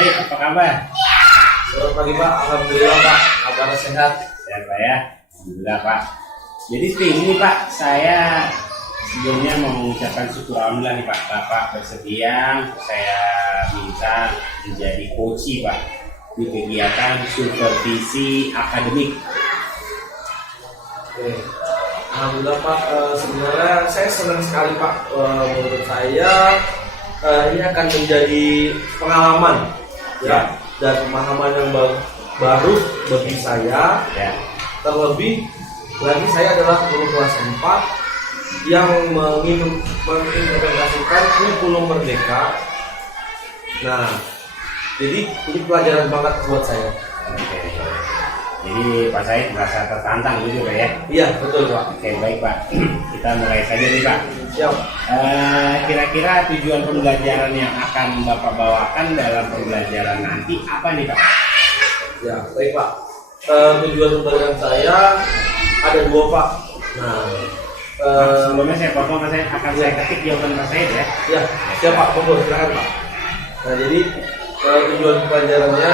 Said, apa kabar? Selamat pagi Pak, Alhamdulillah Pak, kabar sehat. Sehat Pak ya, Alhamdulillah Pak. Jadi seperti ini Pak, saya sebelumnya mau mengucapkan syukur alhamdulillah nih Pak. Bapak bersedia saya minta menjadi coach Pak di kegiatan supervisi akademik. Oke. Alhamdulillah Pak, sebenarnya saya senang sekali Pak. Menurut saya ini akan menjadi pengalaman ya, dan pemahaman yang baru bagi saya. Ya. Terlebih lagi saya adalah guru kelas 4 yang mengimplementasikan kurikulum merdeka. Nah, jadi ini pelajaran banget buat saya. Oke. Jadi Pak Said merasa tertantang gitu Pak ya? Iya betul Pak. Oke baik Pak, kita mulai saja nih Pak. Siap. Kira-kira tujuan pembelajaran yang akan Bapak bawakan dalam pembelajaran nanti apa nih Pak? Ya baik Pak. Tujuan pembelajaran saya ada 2 Pak. Nah, sebelumnya saya potong Pak Said, akan saya ketik jawaban Pak Said ya. Ya siap Pak, monggo silakan Pak. Nah jadi tujuan pembelajarannya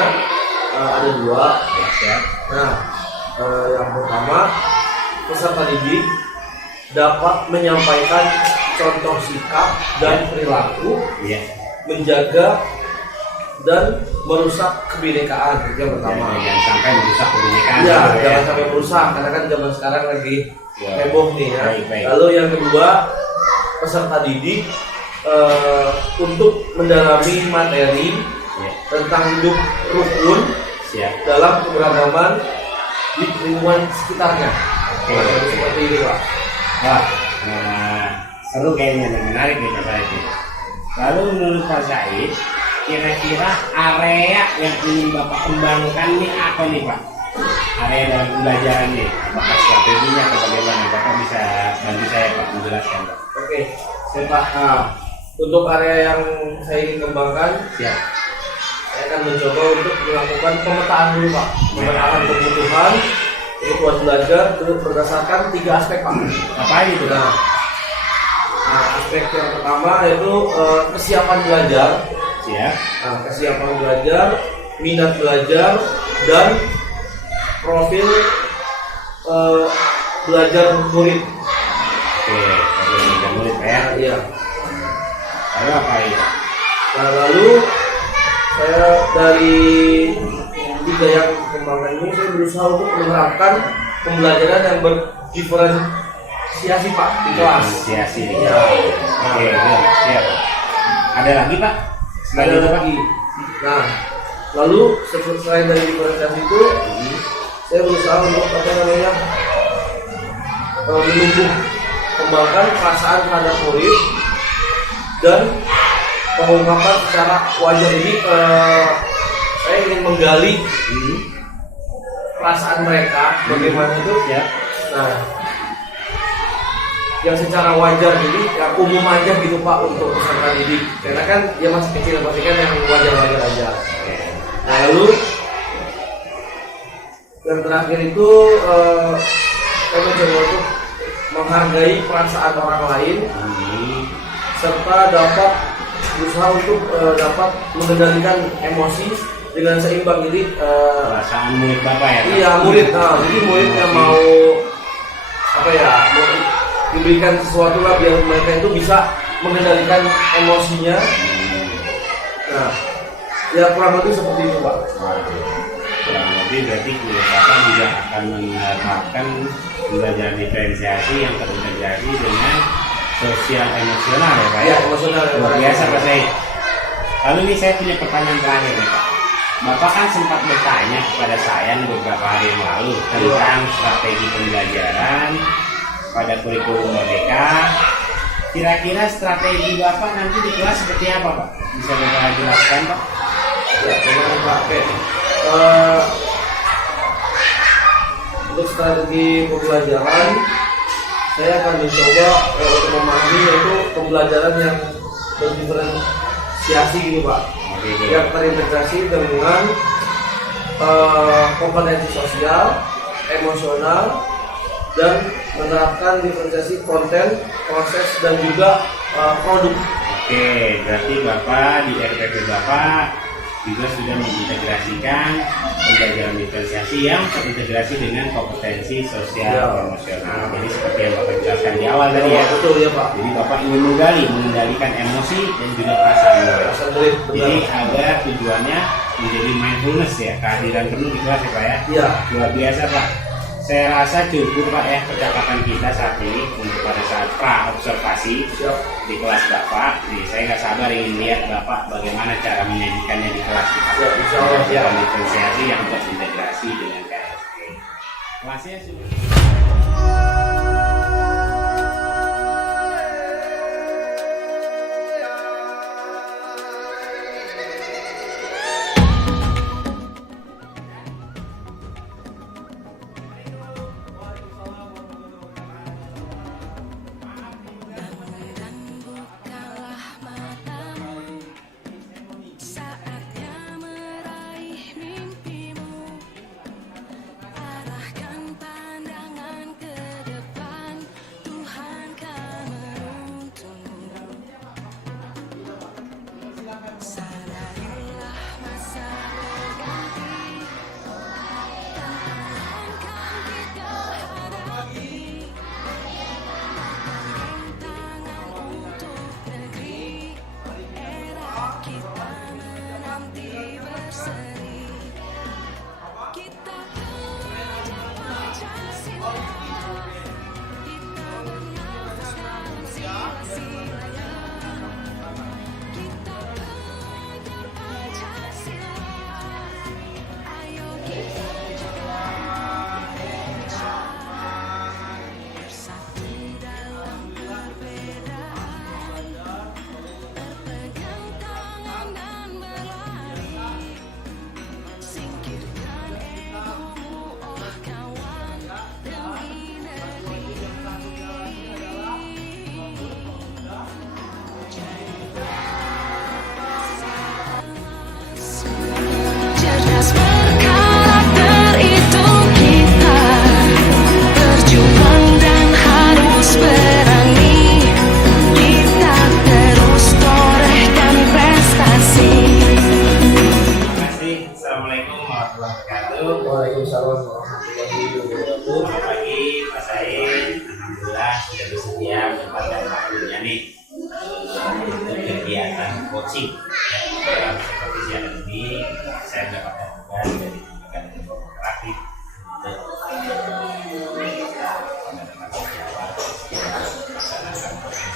ada 2. Ya, siap. Nah, yang pertama, peserta didik dapat menyampaikan contoh sikap dan perilaku, Iya. menjaga dan merusak kebinekaan. Itu yang pertama. Jangan sampai merusak kebinekaan. Iya, gitu, jangan sampai merusak karena kan zaman sekarang lagi Ya. heboh nih ya. Baik. Lalu yang kedua, peserta didik untuk mendalami materi Ya. tentang hidup rukun Siap. dalam keberagaman di lingkungan sekitarnya. Oke. Nah, seperti ini Pak. Wah, seru kayaknya nih, menarik nih Pak Said. Lalu menurut Pak Said, kira-kira area yang ingin Bapak kembangkan nih apa nih Pak? Area dalam pembelajaran nih, apakah strateginya atau bagaimana? Bapak bisa bantu saya Pak menjelaskan Pak. Oke, saya Pak. Nah, untuk area yang saya ingin kembangkan, Siap. saya akan mencoba untuk melakukan pemetaan dulu Pak. Pemetaan kebutuhan belajar berdasarkan 3 aspek Pak. Apa aja itu Pak? Nah, aspek yang pertama yaitu kesiapan belajar. Siap. Nah, kesiapan belajar, minat belajar, dan profil belajar murid. Oke, belajar murid Pak ya. Nah, iya. Lalu apa ini? Nah, lalu saya dari 3 yang kembangkan ini saya berusaha untuk menerapkan pembelajaran yang berdiferensiasi Pak di kelas. Diferensiasi. Ya. Oke, siap. Ada lagi Pak? Selain Ada itu Pak? lagi. Nah, lalu selain dari diferensiasi itu, saya berusaha untuk menumbuh kembangkan perasaan terhadap murid dan pengungkapan secara wajar. Ini saya ingin menggali perasaan mereka bagaimana itu Ya. nah yang secara wajar, jadi yang umum aja gitu Pak untuk peserta didik, karena kan dia masih kecil, pasti kan yang wajar-wajar aja. Nah, lalu yang terakhir itu saya mencoba untuk menghargai perasaan orang lain serta dapat berusaha untuk dapat mengendalikan emosi dengan seimbang. Jadi Perasaan murid Bapak ya Pak? iya murid. Nah, jadi murid yang mau mau diberikan sesuatu lah biar mereka itu bisa mengendalikan emosinya. Nah, ya kurang lebih seperti itu Pak. Kurang lebih berarti Bapak juga akan menerapkan pembelajaran diferensiasi yang terintegrasi dengan sosial emosional ya Pak? Ya, emosional. Luar biasa Pak Said. Lalu ini saya punya pertanyaan terakhir nih Pak. Bapak kan sempat bertanya kepada saya beberapa hari yang lalu tentang strategi pembelajaran pada kurikulum merdeka. Kira-kira strategi Bapak nanti di kelas seperti apa Pak? Bisa Bapak jelaskan Pak? Ya, benar Pak. Oke. Untuk strategi pembelajaran, saya akan mencoba untuk memahami yaitu pembelajaran yang berdiferensiasi gitu Pak, yang terintegrasi dengan kompetensi sosial, emosional, dan menerapkan diferensiasi konten, proses, dan juga produk. Oke, berarti Bapak di RPP Bapak juga sudah mengintegrasikan pembelajaran diferensiasi yang terintegrasi dengan kompetensi sosial emosional. Jadi seperti yang Bapak jelaskan di awal tadi ya. Betul ya Pak. Jadi Bapak ingin mengendalikan emosi dan juga perasaan murid. Jadi agar tujuannya menjadi mindfulness ya, kehadiran penuh di kelas ya Pak ya. Iya. Luar biasa Pak. Saya rasa cukup Pak ya percakapan kita saat ini untuk pada saat observasi di kelas Bapak. Jadi saya nggak sabar ingin lihat Bapak bagaimana cara menyajikannya di kelas kita. Ya, insya Allah ya. Diferensiasi yang terintegrasi dengan KSP. Kelasnya sudah. Waalaikumsalam warahmatullahi wabarakatuh. Selamat pagi Pak Said. Alhamdulillah sudah bersedia menyempatkan waktunya nih untuk kegiatan coaching. Dalam seperti siang ini saya mendapatkan tugas dari Lembaga Demokratik untuk teman-teman sejawat melaksanakan coaching.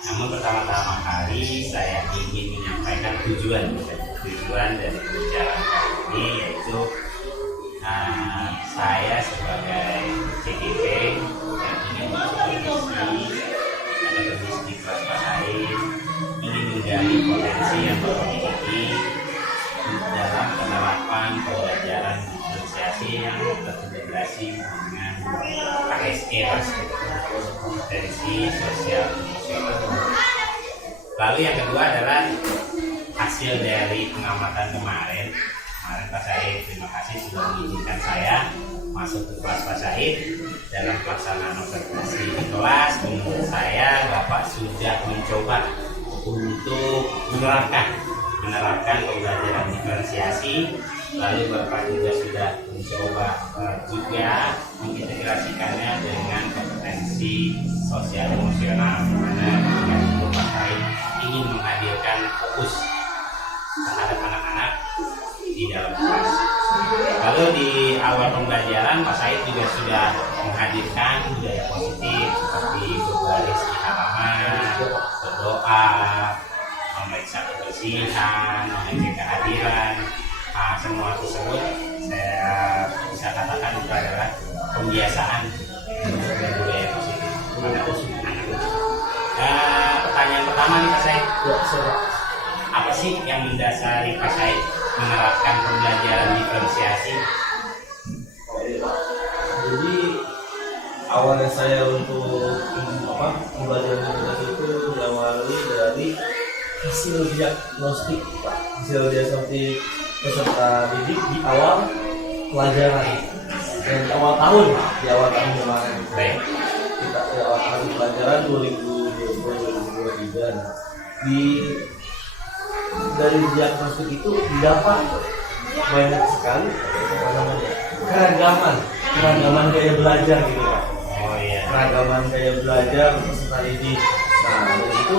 Namun pertama-tama kali saya ingin menyampaikan tujuan dari pembicaraan kali ini, yaitu saya sebagai CGP yang ingin mengisi di kelas Pak Said ingin menggali potensi yang Bapak miliki dalam penerapan pembelajaran diferensiasi yang terintegrasi dengan KSE, kompetensi sosial emosional. Lalu yang kedua adalah hasil dari pengamatan kemarin Pak Said, terima kasih sudah mengizinkan saya masuk ke kelas Pak Said. Dalam pelaksanaan observasi di kelas, menurut saya Bapak sudah mencoba untuk menerapkan pembelajaran diferensiasi. Lalu Bapak juga sudah mencoba juga mengintegrasikannya dengan kompetensi sosial emosional, dimana Bapak Said ingin menghadirkan fokus terhadap anak-anak di dalam kelas. Lalu di awal pembelajaran Pak Said juga sudah menghadirkan budaya positif seperti berbaris di halaman, berdoa, memeriksa kebersihan, mengecek kehadiran. Semua tersebut saya bisa katakan itu adalah pembiasaan budaya positif pada anak-anak. Pertanyaan pertama nih Pak Said, apa sih yang mendasari Pak Said menerapkan pembelajaran diferensiasi? Jadi awalnya saya untuk pembelajaran diferensiasi itu diawali dari hasil diagnostik Pak. Hasil diagnostik peserta didik di awal pelajaran dan di awal tahun kemarin. Baik. Kita di awal tahun pelajaran 2022-2023 di dari diagnostik itu didapat banyak sekali apa namanya keragaman gaya belajar gitu Pak. Oh iya. Keragaman gaya belajar peserta didik. Nah dari itu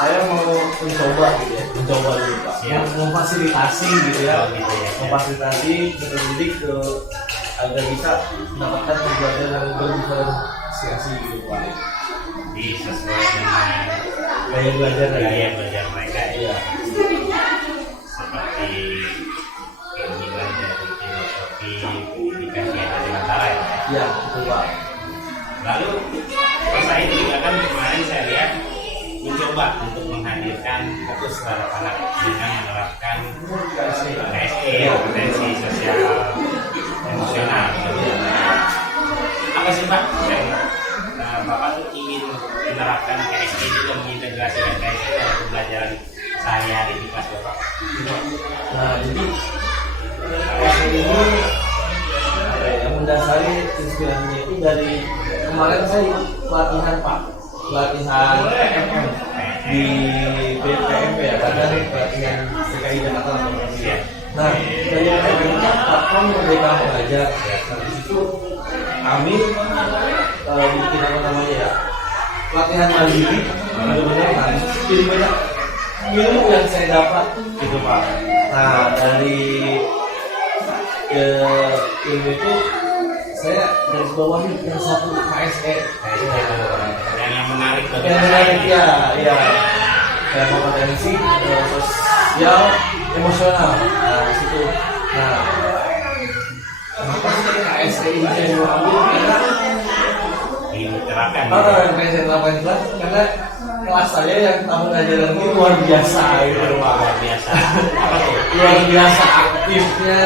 saya mau mencoba gitu ya, mencoba dulu Pak, Siap. memfasilitasi gitu ya, Oh, gitu ya. memfasilitasi peserta didik ke agar bisa mendapatkan pembelajaran yang berdiferensiasi gitu Pak. Jadi sesuai dengan Gaya belajar gaya belajar mereka ya. Iya. Seperti keinginan dari filosofi pendidikan yang ada di antara ya. Iya, betul Pak. Lalu saya juga kan kemarin saya lihat mencoba untuk menghadirkan fokus terhadap anak dengan menerapkan KSE, kompetensi sosial emosional. Apa sih Pak? Bapak tuh ingin menerapkan KSE juga mengintegrasikan KSE dalam pembelajaran sehari-hari di kelas Bapak. Nah, jadi KSE ini apa ya, yang mendasari inspirasinya itu dari kemarin saya ikut pelatihan Pak, pelatihan PMM di BPMP ya, Badan Pelatihan DKI Jakarta. Iya. Nah, dari PMM itu platform Merdeka Mengajar. Nah, di situ kami bikin apa namanya ya, pelatihan mandiri, benar-benar harus jadi banyak ilmu yang saya dapat gitu Pak. Nah dari ilmu itu saya garis bawahi yang satu KSE. Dan yang menarik bagi Yang saya menarik ini, ya kayak kompetensi sosial emosional. Nah di situ. Nah kenapa sih KSE ini saya mau ambil karena diterapkan. yang pengen saya terapkan di kelas karena kelas saya yang tahun ajaran ini luar biasa gitu Pak. Luar biasa. Apa tuh? Luar biasa aktifnya.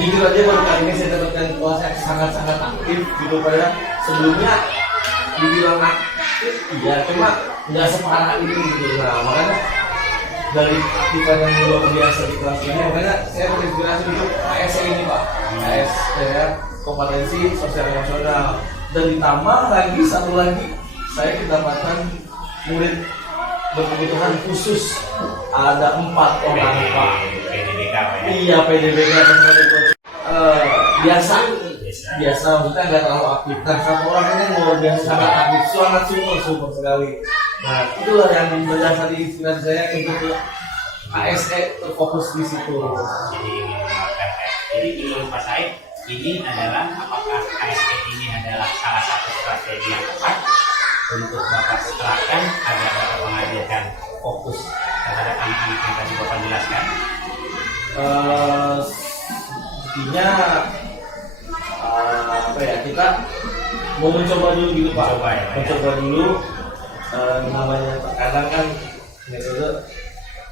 Jujur aja baru kali ini saya dapatkan kelas yang sangat-sangat aktif gitu Pak ya. Sebelumnya dibilang aktif, iya cuma nggak separah ini gitu. Nah makanya dari aktifan yang luar biasa di kelas ini, makanya saya terinspirasi untuk KSE ini Pak. KSE ya, kompetensi sosial emosional. Dan ditambah lagi satu lagi, saya mendapatkan murid berkebutuhan khusus ada 4 orang Pak. PDBK Pak ya. Iya PDBK biasa maksudnya nggak terlalu aktif. Nah satu orang ini luar biasa sangat aktif, sangat super sekali. Nah itulah yang mendasari inspirasi saya untuk KSE terfokus di situ. Jadi ingin menerapkan KSE. Jadi menurut Pak Said ini adalah apakah KSE ini adalah salah satu strategi yang tepat untuk Bapak terapkan agar Bapak menghadirkan fokus terhadap anak-anak yang tadi Bapak jelaskan? Intinya apa ya, kita mau mencoba dulu gitu Pak. Mencoba dulu. Namanya terkadang kan metode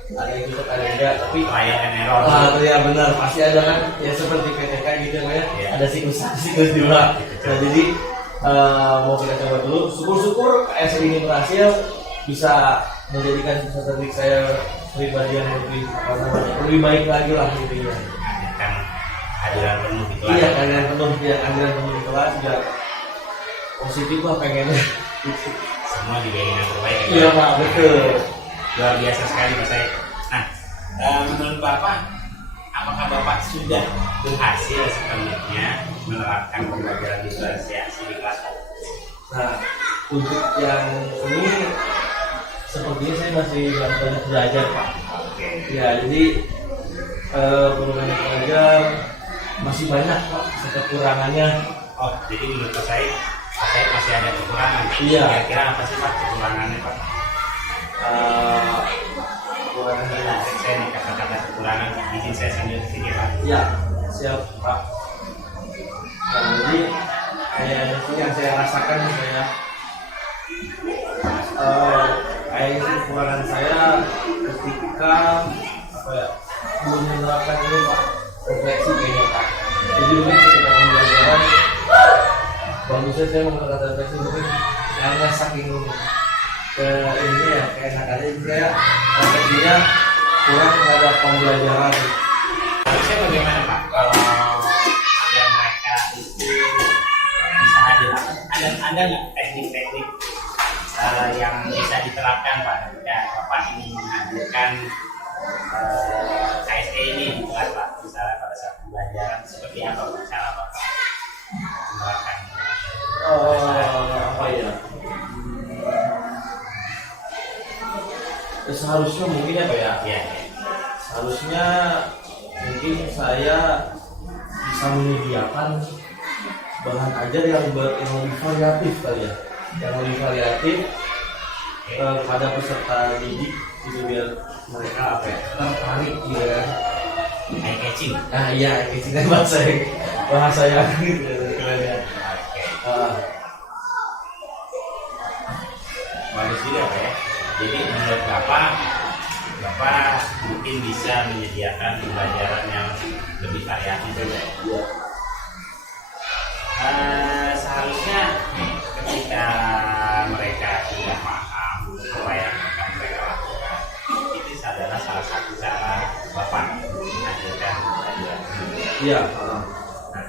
ada yang cocok ada yang enggak, tapi Trial and error. ya benar pasti ada kan ya seperti PTK gitu ya, ada siklus juga. Nah jadi mau kita coba dulu, syukur-syukur KSE ini berhasil bisa menjadikan peserta didik saya pribadi yang lebih apa namanya lebih baik lagi lah intinya. Kan hadiran penuh di kelas. Iya kalian penuh ya, hadiran penuh di kelas juga positif lah pengennya. Semua juga ingin yang terbaik. Iya Pak, betul. Luar biasa sekali Pak Said. Nah, menurut Bapak, apakah Bapak sudah berhasil sepenuhnya menerapkan pembelajaran diferensiasi di kelas? Nah, untuk yang ini sepertinya saya masih banyak belajar Pak. Oke. Ya, jadi perlu banyak belajar, masih banyak Pak kekurangannya. Oh, jadi menurut Pak Said masih ada kekurangan. Iya. Kira-kira apa sih Pak kekurangannya Pak? Kekurangannya. Saya nih kata-kata kekurangan, izin saya sambil sedikit Pak. Ya, siap Pak. Nah, jadi kayaknya sih yang saya rasakan saya kayaknya kekurangan saya ketika apa ya belum menerapkan ini Pak, refleksi kayaknya Pak. Jadi mungkin ketika pembelajaran bagusnya saya menggunakan refleksi mungkin karena saking ini ya keenakan aja saya refleksinya kurang terhadap pembelajaran. Harusnya bagaimana Pak kalau agar mereka itu bisa hadir? Ada nggak teknik-teknik yang bisa diterapkan Pak ketika Bapak ingin menghadirkan seperti apa Pak cara Bapak menerapkan? Apa ya? Seharusnya mungkin apa ya? Ya, Seharusnya mungkin saya bisa menyediakan bahan ajar yang lebih variatif kali ya, yang lebih variatif pada peserta didik gitu, biar mereka apa ya, tertarik gitu ya. eye catching. Nah iya, kita bahasa yang gitu keren ya. Bagus juga Pak ya. Jadi menurut Bapak mungkin bisa menyediakan pembelajaran yang lebih variatif juga. Iya. Seharusnya ketika mereka sudah paham apa yang akan mereka lakukan, itu adalah salah satu cara Bapak menghadirkan pembelajaran. Iya. Nah,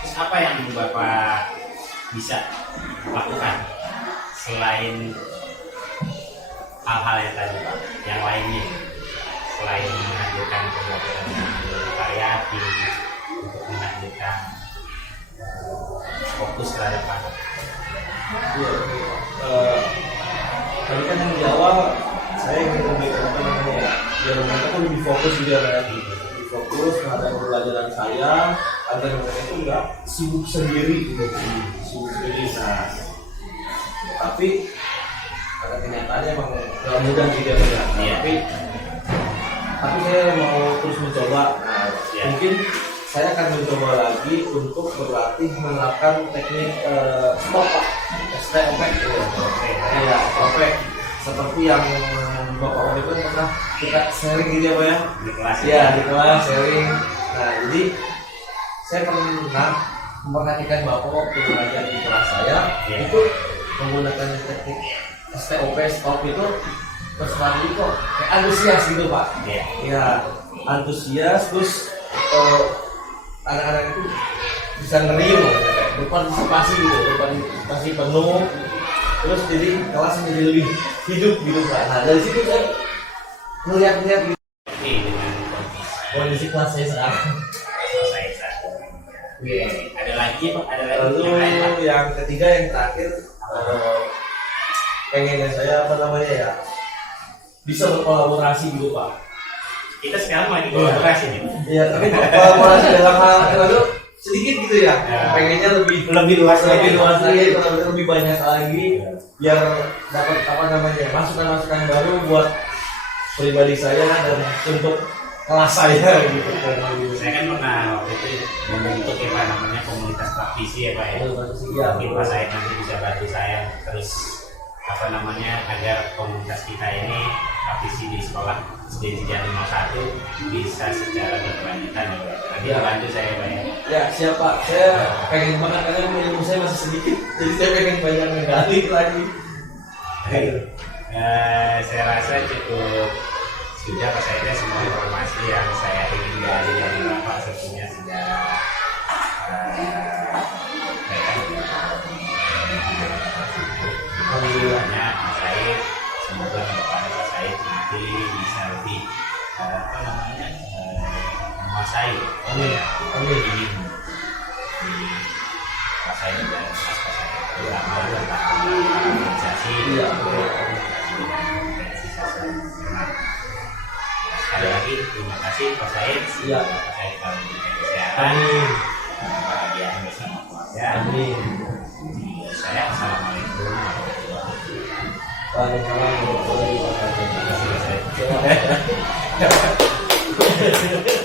terus apa yang Bapak bisa lakukan selain hal-hal yang tadi Pak, yang lainnya selain menghadirkan pembelajaran yang lebih variatif untuk menghadirkan fokus terhadap anak? Iya. Tadi kan yang di awal saya ingin lebih apa namanya ya, biar mereka tuh lebih fokus juga kan, lebih fokus terhadap pembelajaran saya, agar mereka itu nggak sibuk sendiri gitu, sibuk sendiri. Nah, tapi pada kenyataannya emang nggak mudah gitu ya. Iya. Tapi saya mau terus mencoba. Nah, Iya. mungkin saya akan mencoba lagi untuk berlatih menerapkan teknik stop Pak, STOP gitu. Iya, STOP. Seperti yang Bapak Odi kan pernah kita sharing gitu ya Pak ya. Di kelas Iya, di kelas sharing. Nah, jadi saya pernah memperhatikan Bapak waktu belajar di kelas saya, Iya. itu menggunakan teknik STOP stop itu peserta didik kok kayak antusias gitu Pak. Iya. Ya, antusias, terus anak-anak itu bisa ngeriung kayak berpartisipasi gitu, berpartisipasi penuh, terus jadi kelas menjadi lebih hidup gitu Pak. Nah dari situ saya melihat gitu Oke, dengan kondisi kelas saya sekarang. selesai satu. Iya. Ada lagi Pak? Ada lagi Lalu yang lain Pak? yang ketiga, yang terakhir, pengennya saya apa namanya ya, bisa berkolaborasi gitu Pak. Kita sekarang lagi kolaborasi nih. Iya, tapi kolaborasi dalam hal lalu sedikit gitu ya. Ya. Pengennya lebih luas lagi, lebih banyak lagi, biar dapat apa namanya masukan-masukan baru buat pribadi saya dan untuk kelas saya gitu. Saya kan pernah waktu itu membentuk ya Pak, namanya komunitas praktisi ya Pak ya. Iya, Mungkin Pak Said nanti bisa bantu saya terus apa namanya agar komunitas kita ini praktisi di sekolah SD Cijan 51 bisa secara berkelanjutan ya Pak. Nanti Ya. bantu saya Pak ya. Ya siapa? Saya pengen banget karena ilmu saya masih sedikit, jadi saya pengen banyak menggali lagi. Saya rasa cukup sudah Pak Said, semua informasi yang saya ingin gali dari Bapak sebenarnya sudah Alhamdulillahnya Pak Said, semoga kedepannya Pak Said nanti bisa lebih apa namanya menguasai Amin. Amin. ini di Pak Said dan Mas Pak Said tidak mau tentang organisasi Iya. Sekali lagi terima kasih Pak Said. Iya. Pak Said kalau diberikan kesehatan, Amin. kebahagiaan bersama keluarga. Amin. Saya assalamualaikum warahmatullahi wabarakatuh. Waalaikumsalam warahmatullahi wabarakatuh. Terima kasih Pak Said.